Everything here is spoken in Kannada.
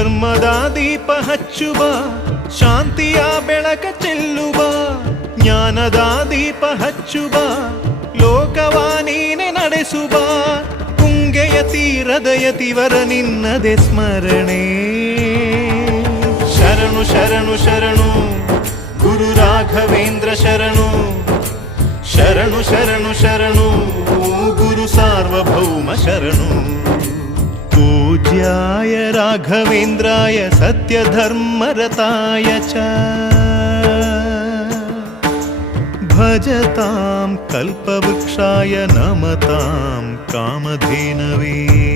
ಧರ್ಮದ ದೀಪ ಹಚ್ಚುವ, ಶಾಂತಿಯ ಬೆಳಕ ಚೆಲ್ಲುವ, ಜ್ಞಾನದ ದೀಪ ಹಚ್ಚುವ, ಲೋಕವ ನೀನೆ ನಡೆಸುವ. ತುಂಗೆಯ ತೀರದ ಯತಿವರ ನಿನ್ನದೆ ಸ್ಮರಣೆ. ಶರಣು ಶರಣು ಶರಣು ಗುರು ರಾಘವೇಂದ್ರ ಶರಣು, ಶರಣು ಶರಣು ಶರಣು ಗುರು ಸಾರ್ವಭೌಮ ಶರಣು. पूज्याय राघवेन्द्राय सत्यधर्मरताय च भजतां कल्पवृक्षाय नमतां कामधेनवे.